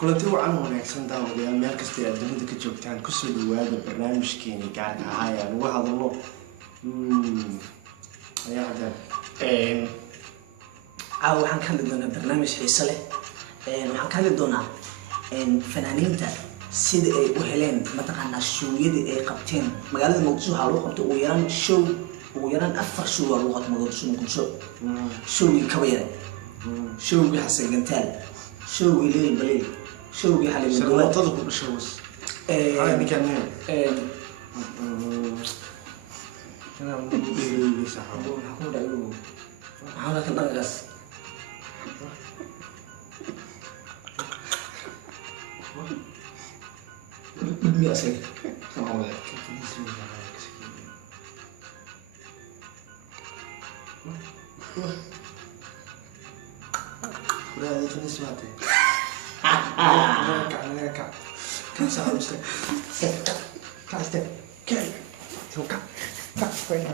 kulanti wacan wanaagsan daawadayaal meel kasta aad dunida ka joogtaan kusoo dhawaada barnaamijkeeni gaarka ah ee aan uga hadalno waxaan ka hadli doonaa barnaamij xiiso leh waxaan ka hadli doonaa fanaaniinta sida ay u heleen mataqaanaa showyadii ay qabteen magaalada muqdisho waxaa lagu qabtay ugu yaraan 4 show waa lagu qabtay muqdisho showgii kaba yare showgii xasan gantaal showgii leel baleel showgii xalay sarwaatada ku dhashay was ninkan أنا كنت أنقص. بدي أسير. سمعوا ذلك. لا هذا شنو سمعته؟ كع كم ساعة مستك؟ كع استك كع شو كع كع وين